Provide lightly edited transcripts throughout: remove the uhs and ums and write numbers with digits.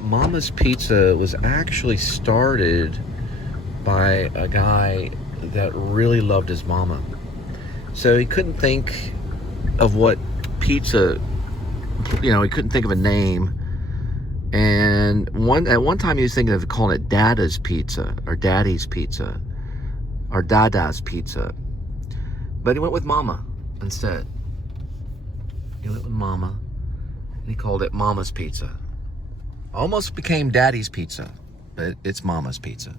Mama's Pizza was actually started by a guy that really loved his mama. So he couldn't think of what pizza, he couldn't think of a name. And at one time he was thinking of calling it Dada's Pizza or Daddy's Pizza or Dada's Pizza. But he went with Mama instead. He went with Mama and he called it Mama's Pizza. Almost became Daddy's Pizza, but it's Mama's Pizza.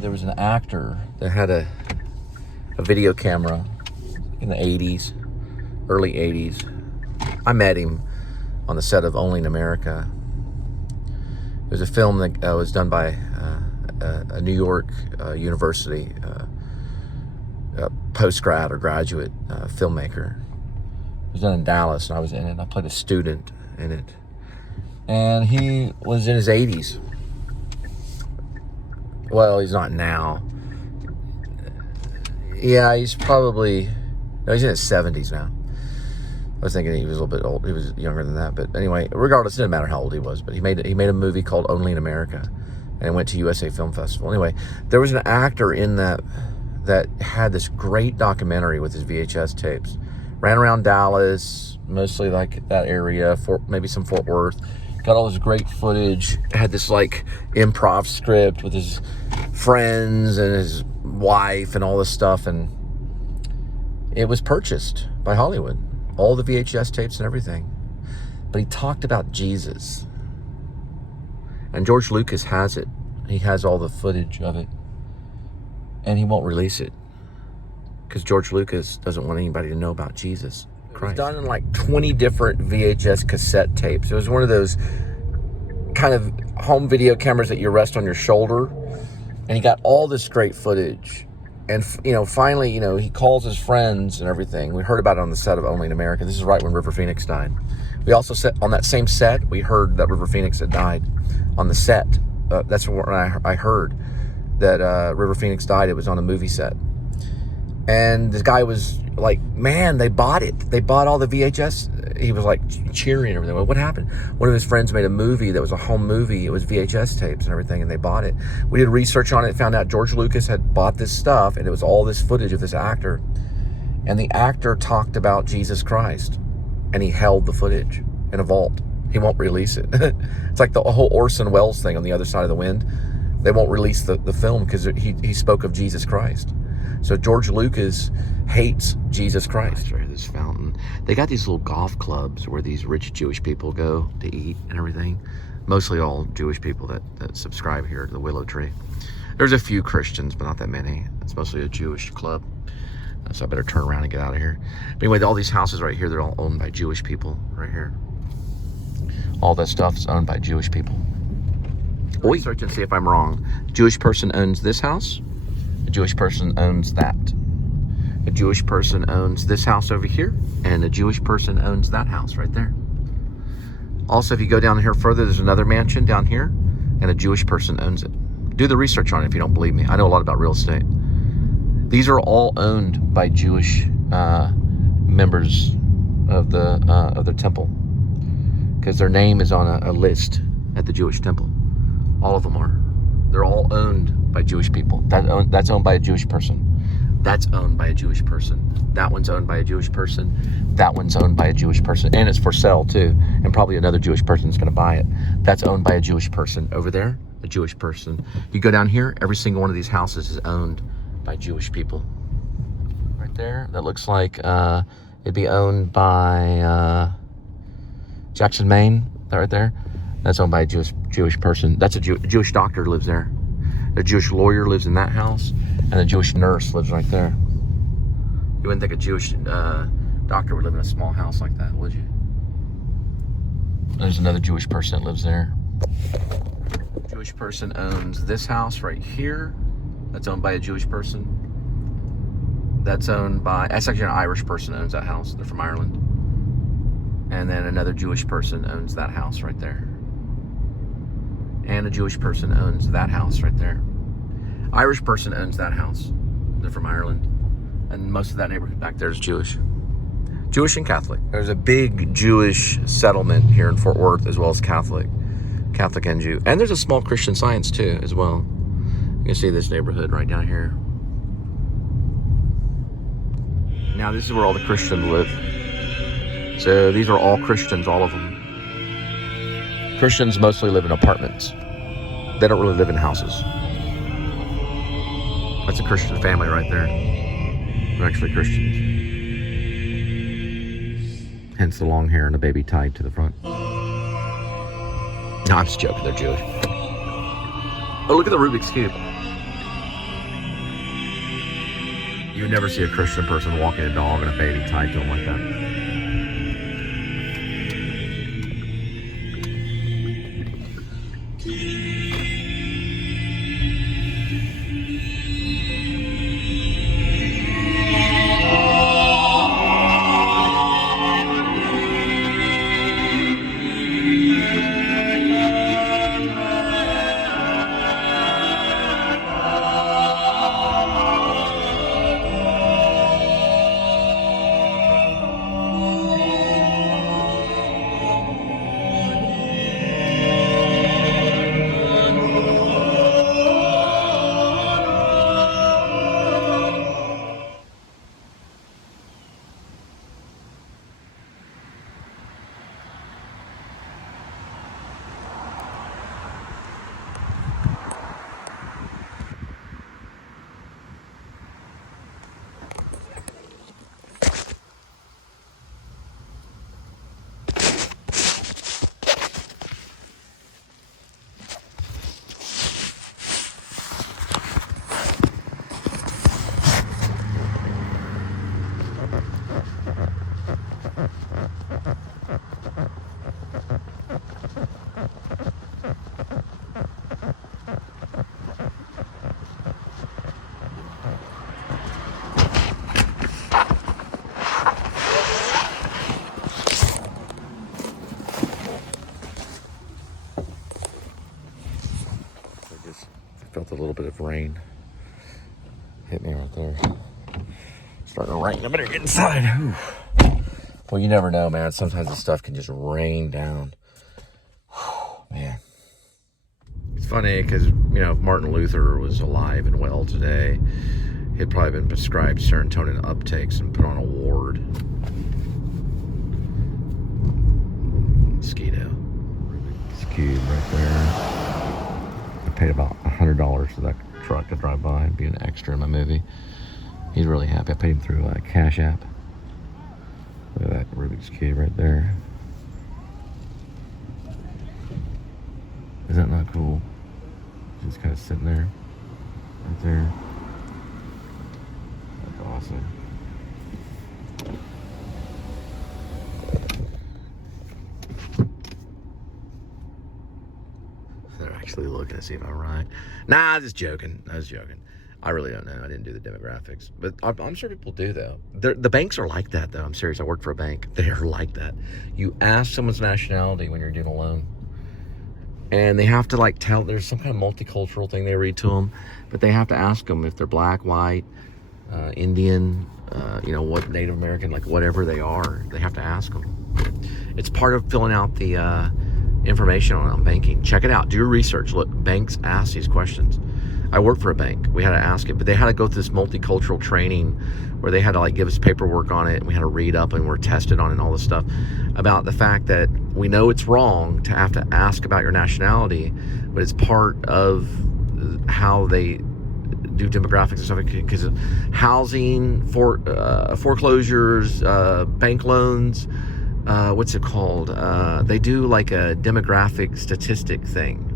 There was an actor that had a video camera in the 80s, early 80s. I met him on the set of Only in America. It was a film that was done by a New York university post-grad or graduate filmmaker. It was done in Dallas, and I was in it. I played a student in it. And he was in his 80s. Well, he's not now. Yeah, he's probably... No, he's in his 70s now. I was thinking he was a little bit old. He was younger than that. But anyway, regardless, it didn't matter how old he was. But he made a movie called Only in America. And it went to USA Film Festival. Anyway, there was an actor in that had this great documentary with his VHS tapes. Ran around Dallas, mostly like that area, maybe some Fort Worth. Got all this great footage. Had this like improv script with his friends and his wife and all this stuff. And it was purchased by Hollywood. All the VHS tapes and everything. But he talked about Jesus. And George Lucas has it. He has all the footage of it. And he won't release it. Because George Lucas doesn't want anybody to know about Jesus Christ. It was done in like 20 different VHS cassette tapes. It was one of those kind of home video cameras that you rest on your shoulder. And he got all this great footage. And, finally, he calls his friends and everything. We heard about it on the set of Only in America. This is right when River Phoenix died. We also on that same set, we heard that River Phoenix had died on the set. That's when I heard that River Phoenix died. It was on a movie set. And this guy was like, man, they bought it. They bought all the VHS. He was like cheering and everything. Well, what happened? One of his friends made a movie that was a home movie. It was VHS tapes and everything, and they bought it. We did research on it, found out George Lucas had bought this stuff, and it was all this footage of this actor. And the actor talked about Jesus Christ, and he held the footage in a vault. He won't release it. It's like the whole Orson Welles thing on The Other Side of the Wind. They won't release the film because he spoke of Jesus Christ. So George Lucas hates Jesus Christ. Right, this fountain. They got these little golf clubs where these rich Jewish people go to eat and everything. Mostly all Jewish people that subscribe here to the Willow Tree. There's a few Christians, but not that many. It's mostly a Jewish club. So I better turn around and get out of here. But anyway, all these houses right here, they're all owned by Jewish people right here. All that stuff is owned by Jewish people. Research and see if I'm wrong. A Jewish person owns this house. A Jewish person owns that. A Jewish person owns this house over here, and a Jewish person owns that house right there. Also, if you go down here further, there's another mansion down here, and a Jewish person owns it. Do the research on it if you don't believe me. I know a lot about real estate. These are all owned by Jewish members of the temple, because their name is on a list at the Jewish temple. All of them are. They're all owned by Jewish people. That's owned by a Jewish person. That's owned by a Jewish person. That one's owned by a Jewish person. That one's owned by a Jewish person. And it's for sale too. And probably another Jewish person's gonna buy it. That's owned by a Jewish person. Over there, a Jewish person. You go down here, every single one of these houses is owned by Jewish people. Right there, that looks like it'd be owned by Jackson, Maine. That right there, that's owned by a Jewish person. That's a Jewish doctor lives there. A Jewish lawyer lives in that house, and a Jewish nurse lives right there. You wouldn't think a Jewish doctor would live in a small house like that, would you? There's another Jewish person that lives there. Jewish person owns this house right here. That's owned by a Jewish person. That's actually an Irish person owns that house. They're from Ireland. And then another Jewish person owns that house right there. And a Jewish person owns that house right there. Irish person owns that house. They're from Ireland. And most of that neighborhood back there is Jewish. Jewish and Catholic. There's a big Jewish settlement here in Fort Worth, as well as Catholic and Jew. And there's a small Christian Science too, as well. You can see this neighborhood right down here. Now this is where all the Christians live. So these are all Christians, all of them. Christians mostly live in apartments. They don't really live in houses. That's a Christian family right there. They're actually Christians. Hence the long hair and the baby tied to the front. No, I'm just joking, they're Jewish. Oh, look at the Rubik's Cube. You would never see a Christian person walking a dog and a baby tied to him like that. Felt a little bit of rain hit me right there. Starting to rain. I better get inside. Whew. Well, you never know, man. Sometimes the stuff can just rain down. Whew, man. It's funny because, you know, if Martin Luther was alive and well today, he'd probably been prescribed serotonin uptakes and put on a ward. Mosquito. Rubik's Cube right there. I paid about $100 for that truck to drive by and be an extra in my movie. He's really happy. I paid him through a Cash App. Look at that Rubik's Cube right there. Is that not cool? Just kind of sitting there. Right there. That's awesome. They're actually looking to see if I'm right. Nah, I was just joking. I really don't know. I didn't do the demographics. But I'm sure people do, though. The banks are like that, though. I'm serious. I work for a bank. They're like that. You ask someone's nationality when you're doing a loan. And they have to, like, tell. There's some kind of multicultural thing they read to them. But they have to ask them if they're black, white, Indian, you know, what Native American, like, whatever they are. They have to ask them. It's part of filling out the information on banking. Check it out. Do your research. Look, banks ask these questions. I worked for a bank. We had to ask it, but they had to go through this multicultural training where they had to like give us paperwork on it, and we had to read up and we're tested on it and all this stuff about the fact that we know it's wrong to have to ask about your nationality, but it's part of how they do demographics and stuff, because housing, foreclosures, bank loans, what's it called? They do like a demographic statistic thing.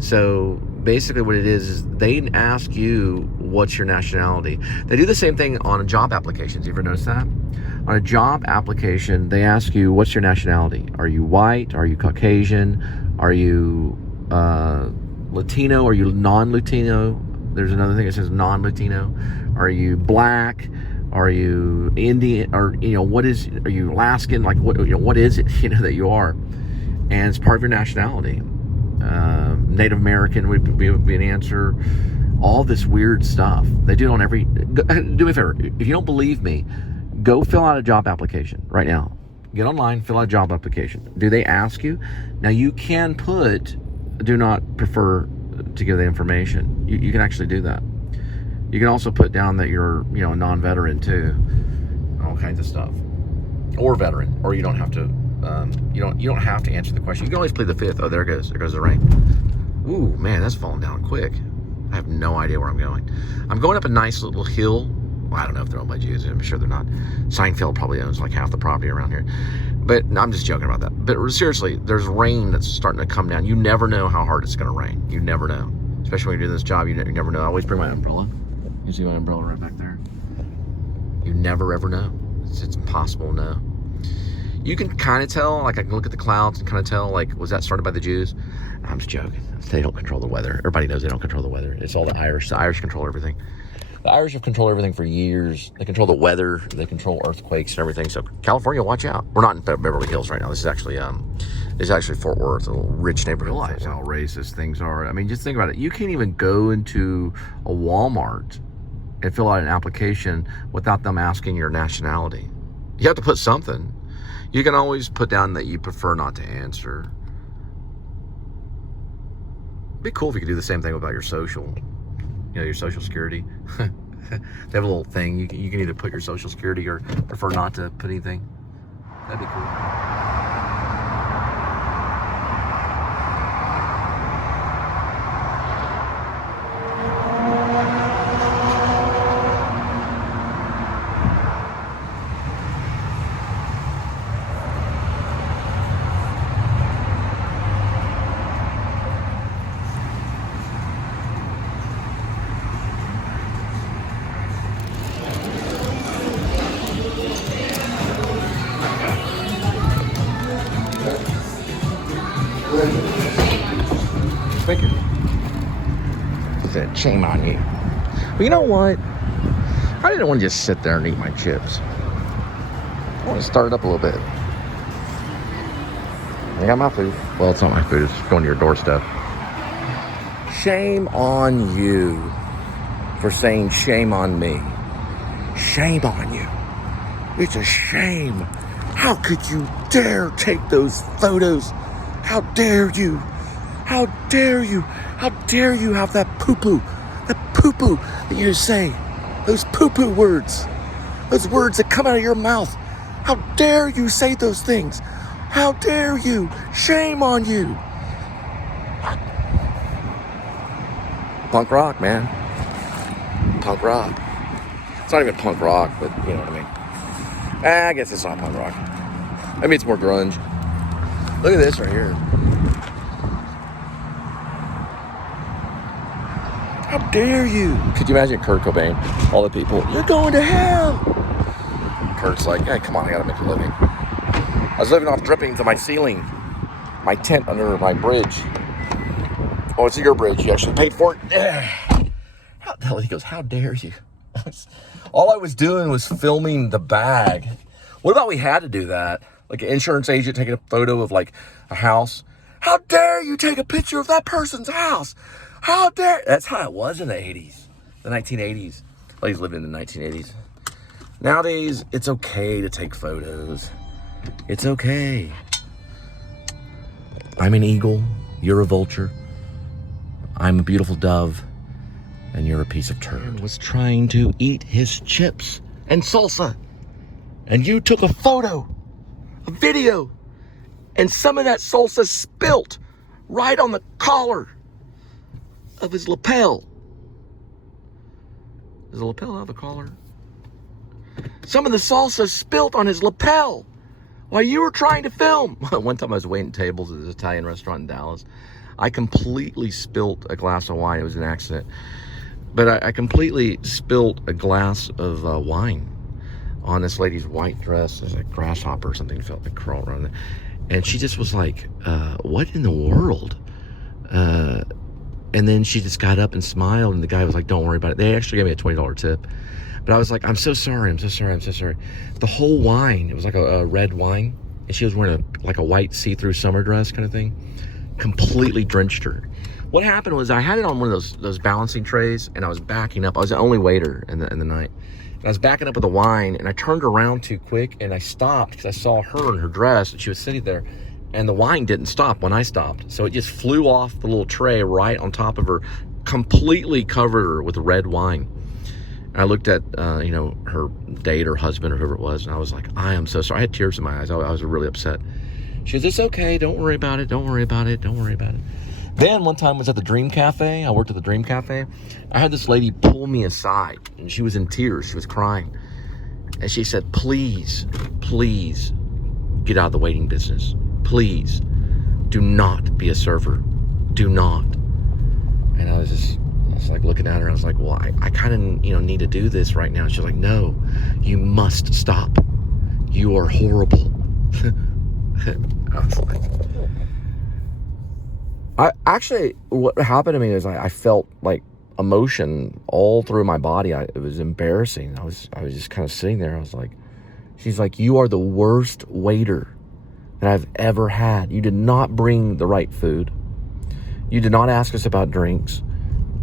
So basically what it is they ask you what's your nationality. They do the same thing on job applications. You ever notice that? On a job application, they ask you, what's your nationality? Are you white? Are you Caucasian? Are you Latino? Are you non-Latino? There's another thing that says non-Latino. Are you black? Are you Indian? Or, are you Alaskan? Like, what is it, that you are? And it's part of your nationality. Native American would be an answer. All this weird stuff. They do it on every... Do me a favor. If you don't believe me, go fill out a job application right now. Get online, fill out a job application. Do they ask you? Now, you can put, do not prefer to give the information. You can actually do that. You can also put down that you're, a non-veteran too. All kinds of stuff. Or veteran. Or you don't have to... you don't have to answer the question. You can always plead the fifth. Oh, there goes the rain. Ooh, man, that's falling down quick. I have no idea where I'm going. I'm going up a nice little hill. Well, I don't know if they're owned by Jews. I'm sure they're not. Seinfeld probably owns like half the property around here. But I'm just joking about that. But seriously, there's rain that's starting to come down. You never know how hard it's going to rain. You never know. Especially when you're doing this job, you never know. I always bring my umbrella. You see my umbrella right back there? You never ever know. It's impossible to know. You can kind of tell, like I can look at the clouds and kind of tell, like, was that started by the Jews? I'm just joking. They don't control the weather. Everybody knows they don't control the weather. It's all the Irish. The Irish control everything. The Irish have controlled everything for years. They control the weather. They control earthquakes and everything. So California, watch out. We're not in Beverly Hills right now. This is actually Fort Worth, a little rich neighborhood. Realize how racist things are. I mean, just think about it. You can't even go into a Walmart and fill out an application without them asking your nationality. You have to put something. You can always put down that you prefer not to answer. It'd be cool if you could do the same thing about your social, your social security. They have a little thing. You can either put your social security or prefer not to put anything. That'd be cool. Thank you. He said, shame on you. Well, you know what? I didn't want to just sit there and eat my chips. I want to start it up a little bit. I got my food. Well, it's not my food. It's going to your doorstep. Shame on you for saying shame on me. Shame on you. It's a shame. How could you dare take those photos? How dare you? How dare you? How dare you have that poo-poo? That poo-poo that you say. Those poo-poo words. Those words that come out of your mouth. How dare you say those things? How dare you? Shame on you. Punk rock, man. Punk rock. It's not even punk rock, but you know what I mean. I guess it's not punk rock. Maybe it's more grunge. Look at this right here. How dare you? Could you imagine Kurt Cobain? All the people, you're going to hell. Kurt's like, hey, come on, I gotta make a living. I was living off drippings on my ceiling. My tent under my bridge. Oh, it's your bridge. You actually paid for it. How the hell? He goes, how dare you? All I was doing was filming the bag. What about we had to do that? Like an insurance agent taking a photo of like a house. How dare you take a picture of that person's house? How dare... That's how it was in the 80s. The 1980s. Ladies lived in the 1980s. Nowadays, it's okay to take photos. It's okay. I'm an eagle, you're a vulture, I'm a beautiful dove, and you're a piece of turd. Was trying to eat his chips and salsa, and you took a photo, a video, and some of that salsa spilt right on the collar of his lapel. Does the lapel have a collar? Some of the salsa spilt on his lapel while you were trying to film. One time I was waiting tables at this Italian restaurant in Dallas. I completely spilt a glass of wine. It was an accident. But I completely spilt a glass of wine on this lady's white dress. There's a grasshopper or something felt like crawling around there. And she just was like, what in the world? And then she just got up and smiled, and the guy was like, don't worry about it. They actually gave me a $20 tip. But I was like, I'm so sorry. The whole wine, it was like a red wine, and she was wearing a white see-through summer dress kind of thing, completely drenched her. What happened was I had it on one of those balancing trays, and I was backing up. I was the only waiter in the night. And I was backing up with the wine, and I turned around too quick, and I stopped because I saw her in her dress, and she was sitting there, and the wine didn't stop when I stopped. So it just flew off the little tray right on top of her, completely covered her with red wine. And I looked at, her date or husband or whoever it was, and I was like, I am so sorry. I had tears in my eyes. I was really upset. She goes, it's okay. Don't worry about it. Then one time I was at the Dream Cafe. I worked at the Dream Cafe. I had this lady pull me aside, and she was in tears. She was crying. And she said, please get out of the waiting business. Please do not be a server. Do not. And I was like looking at her. I was like, well, I kind of, need to do this right now. And she was like, no, you must stop. You are horrible. I was like, what happened to me is I felt like emotion all through my body. It was embarrassing. I was just kind of sitting there. I was like, she's like, you are the worst waiter that I've ever had. You did not bring the right food. You did not ask us about drinks.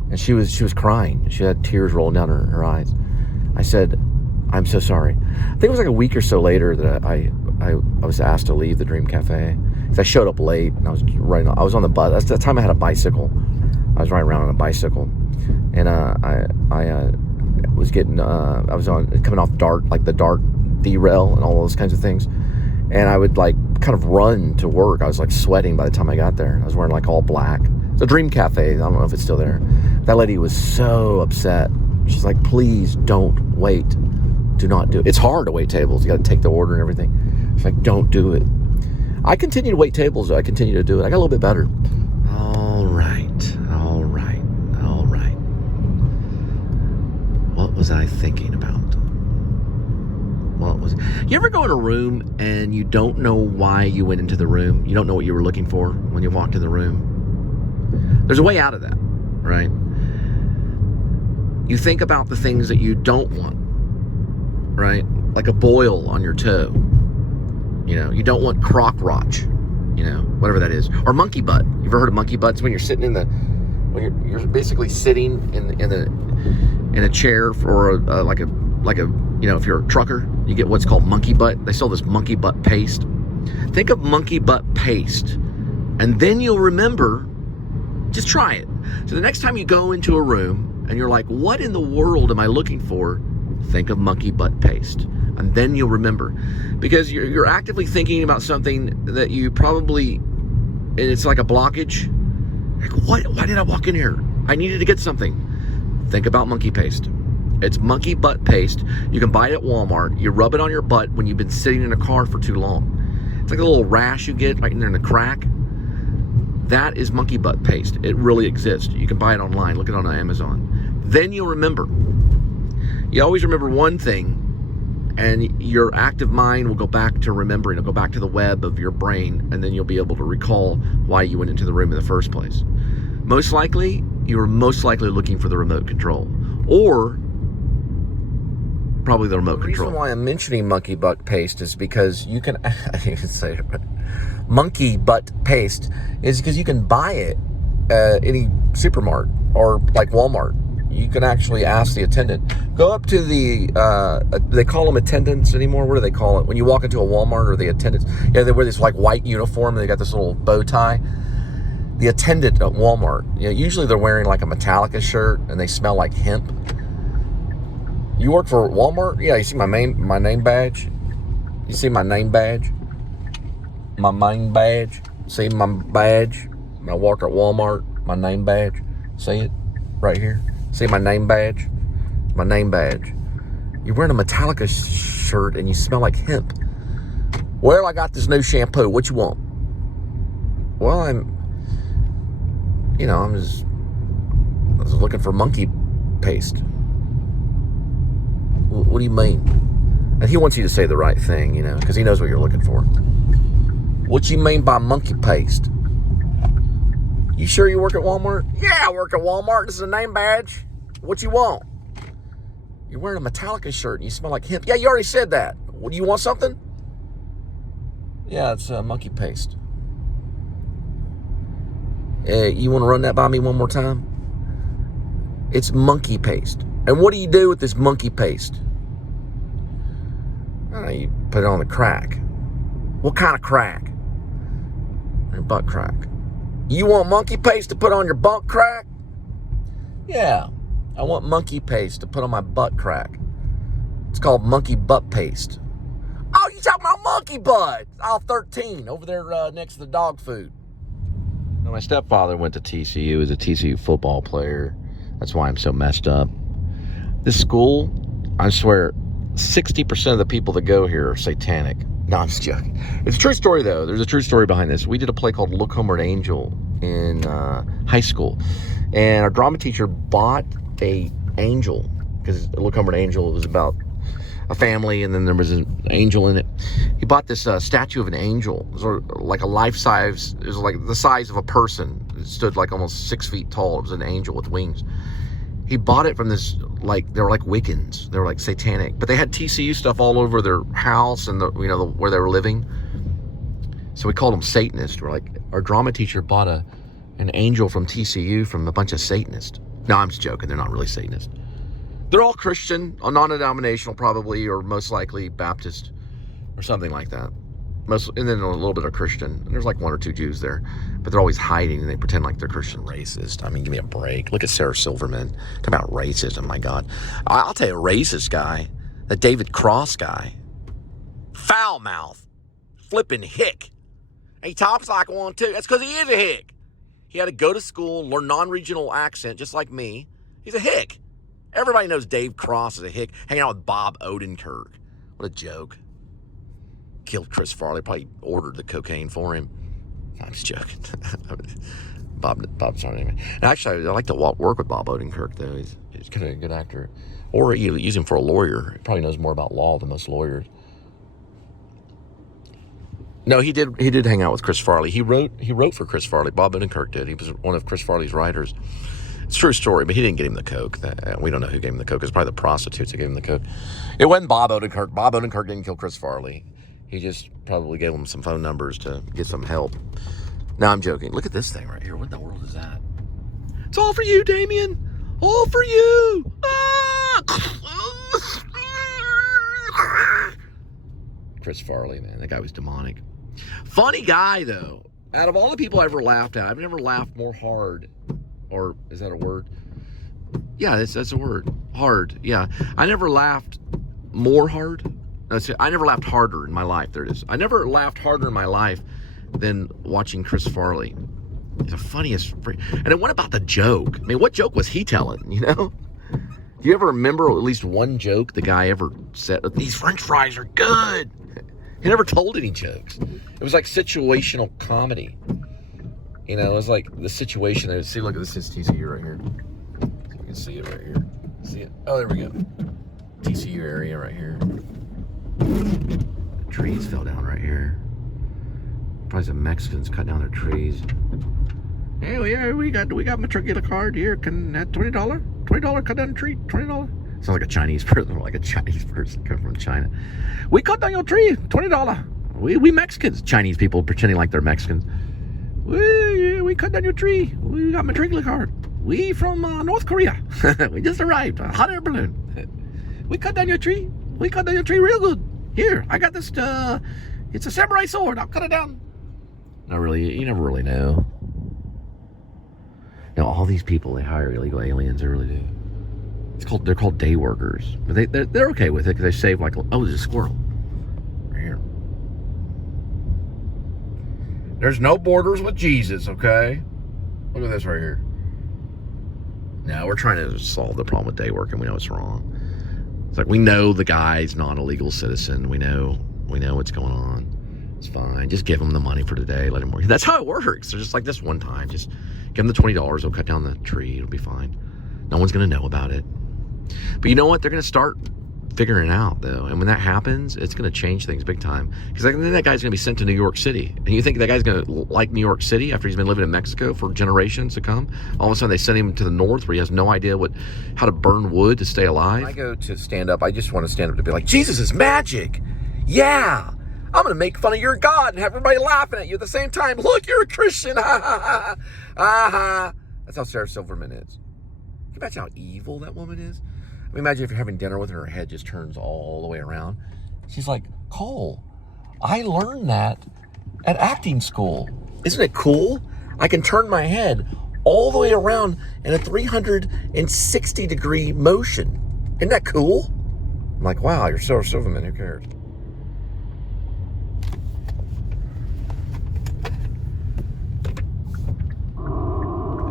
And she was crying. She had tears rolling down her eyes. I said, I'm so sorry. I think it was like a week or so later that I was asked to leave the Dream Cafe. I showed up late, and I was on the bus. That's the time I had a bicycle. I was riding around on a bicycle, and I was getting I was coming off DART, like the DART derail and all those kinds of things, and I would like kind of run to work. I was like sweating by the time I got there. I was wearing like all black. It's a Dream Cafe. I don't know if it's still there. That lady was so upset. She's like, please don't wait. Do not do it. It's hard to wait tables. You got to take the order and everything. She's like, don't do it. I continue to wait tables. I continue to do it. I got a little bit better. All right. What was I thinking about? You ever go in a room and you don't know why you went into the room? You don't know what you were looking for when you walked in the room? There's a way out of that, right? You think about the things that you don't want, right? Like a boil on your toe. You don't want crock rotch, whatever that is, or monkey butt. You ever heard of monkey butts? When you're sitting when you're basically sitting in a chair for if you're a trucker, you get what's called monkey butt. They sell this monkey butt paste. Think of monkey butt paste, and then you'll remember. Just try it. So the next time you go into a room and you're like, what in the world am I looking for? Think of monkey butt paste. And then you'll remember, because you're actively thinking about something that you probably, and it's like a blockage. Like, why did I walk in here? I needed to get something. Think about monkey paste. It's monkey butt paste. You can buy it at Walmart. You rub it on your butt when you've been sitting in a car for too long. It's like a little rash you get right in there in the crack. That is monkey butt paste. It really exists. You can buy it online. Look it on Amazon. Then you'll remember. You always remember one thing, and your active mind will go back to remembering. It'll go back to the web of your brain, and then you'll be able to recall why you went into the room in the first place. Most likely, you were looking for the remote control, or probably the remote control. The reason why I'm mentioning monkey butt paste is because you can, I didn't even say it, but monkey butt paste is because you can buy it at any supermart or like Walmart. you can actually ask the attendant. Go up to the, they call them attendants anymore. What do they call it? When you walk into a Walmart, or the attendants, yeah, they wear this like white uniform and they got this little bow tie. The attendant at Walmart, usually they're wearing like a Metallica shirt and they smell like hemp. You work for Walmart? Yeah, you see my name badge? You see my name badge? My main badge? See my badge? I work at Walmart, my name badge. See it? Right here. See my name badge? My name badge. You're wearing a Metallica shirt and you smell like hemp. Well, I got this new shampoo. What you want? Well, I was looking for monkey paste. What do you mean? And he wants you to say the right thing, because he knows what you're looking for. What you mean by monkey paste? You sure you work at Walmart? Yeah, I work at Walmart. This is a name badge. What you want? You're wearing a Metallica shirt and you smell like hemp. Yeah, you already said that. What, do you want something? Yeah, it's monkey paste. You want to run that by me one more time? It's monkey paste. And what do you do with this monkey paste? You put it on the crack. What kind of crack? Your butt crack. You want monkey paste to put on your butt crack? Yeah, I want monkey paste to put on my butt crack. It's called monkey butt paste. Oh, you talking about monkey butt? Aisle 13, over there next to the dog food. Now, my stepfather went to TCU. He was a TCU football player. That's why I'm so messed up. This school, I swear, 60% of the people that go here are satanic. No, I'm just joking. It's a true story, though. There's a true story behind this. We did a play called Look Homeward Angel in high school. And our drama teacher bought a angel, because Look Homeward Angel was about a family, and then there was an angel in it. He bought this statue of an angel. It was sort of like a life-size, it was like the size of a person. It stood like almost 6 feet tall. It was an angel with wings. He bought it from this, they were like Wiccans. They were like satanic. But they had TCU stuff all over their house and where they were living. So we called them Satanists. Our drama teacher bought an angel from TCU from a bunch of Satanists. No, I'm just joking. They're not really Satanists. They're all Christian, non-denominational probably, or most likely Baptist or something like that. And then a little bit of Christian. And there's like one or two Jews there, but they're always hiding and they pretend like they're Christian. Racist. I mean, give me a break. Look at Sarah Silverman. Talk about racism, my God. I'll tell you a racist guy, the David Cross guy. Foul mouth. Flipping hick. He talks like one too. That's because he is a hick. He had to go to school, learn non-regional accent, just like me. He's a hick. Everybody knows Dave Cross is a hick, hanging out with Bob Odenkirk. What a joke. Killed Chris Farley, probably ordered the cocaine for him. I'm just joking. Bob's not anyway. And actually, I like to work with Bob Odenkirk, though. He's kind of a good actor. Or you use him for a lawyer. He probably knows more about law than most lawyers. No, he did hang out with Chris Farley. He wrote for Chris Farley. Bob Odenkirk did. He was one of Chris Farley's writers. It's a true story, but he didn't get him the coke. We don't know who gave him the coke. It's probably the prostitutes that gave him the coke. It wasn't Bob Odenkirk. Bob Odenkirk didn't kill Chris Farley. He just probably gave him some phone numbers to get some help. No, I'm joking. Look at this thing right here. What in the world is that? It's all for you, Damien. All for you. Chris Farley, man. That guy was demonic. Funny guy, though. Out of all the people I ever laughed at, I've never laughed more hard. Or is that a word? Yeah, that's a word. Hard. Yeah. I never laughed more hard. I never laughed harder in my life. There it is. I never laughed harder in my life than watching Chris Farley. He's the funniest. And then what about the joke? I mean, what joke was he telling, Do you ever remember at least one joke the guy ever said? These French fries are good. He never told any jokes. It was like situational comedy. It was like the situation. See, look at this. Is TCU right here. You can see it right here. See it? Oh, there we go. TCU area right here. Trees fell down right here. Probably some Mexicans cut down their trees. Hey, yeah, we got matricular card here. Can that $20? $20 cut down a tree. $20. Sounds like a Chinese person, like a Chinese person coming from China. We cut down your tree. $20. We Mexicans. Chinese people pretending like they're Mexicans. We cut down your tree. We got matricular card. We from North Korea. We just arrived. A hot air balloon. We cut down your tree. We cut down your tree real good. Here, I got this. It's a samurai sword. I'll cut it down. Not really. You never really know. Now, all these people, they hire illegal aliens. They really do. They're called day workers. But they're okay with it because they save like, oh, there's a squirrel. Right here. There's no borders with Jesus, okay? Look at this right here. Now, we're trying to solve the problem with day work, and we know it's wrong. It's like, we know the guy's not a legal citizen. We know what's going on. It's fine. Just give him the money for today. Let him work. That's how it works. They're just like this one time. Just give him the $20. They'll cut down the tree. It'll be fine. No one's going to know about it. But you know what? They're going to start figuring it out, though. And when that happens, it's going to change things big time. Because then that guy's going to be sent to New York City. And you think that guy's going to like New York City after he's been living in Mexico for generations to come? All of a sudden, they send him to the north where he has no idea how to burn wood to stay alive. When I go to stand up, I just want to stand up to be like, Jesus is magic. Yeah. I'm going to make fun of your God and have everybody laughing at you at the same time. Look, you're a Christian. Ha, ha, ha. Ha, ha. That's how Sarah Silverman is. Can you imagine how evil that woman is? I mean, imagine if you're having dinner with her, her head just turns all the way around. She's like, Cole, I learned that at acting school. Isn't it cool? I can turn my head all the way around in a 360-degree motion. Isn't that cool? I'm like, wow, you're Sarah Silverman. Who cares? These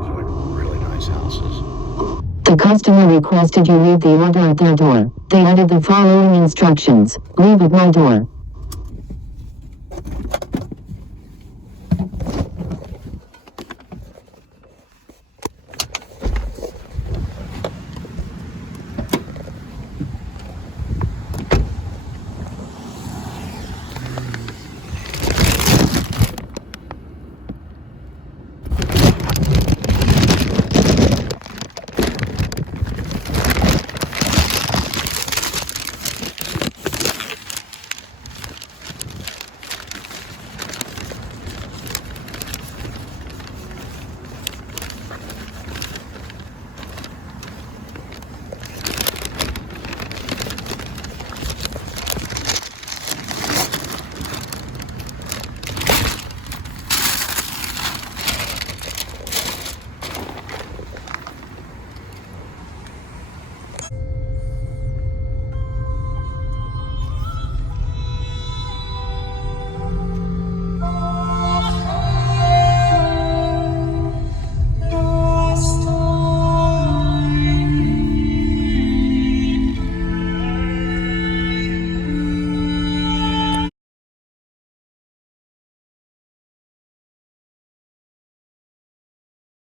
are like really nice houses. The customer requested you leave the order at their door. They added the following instructions. Leave at my door.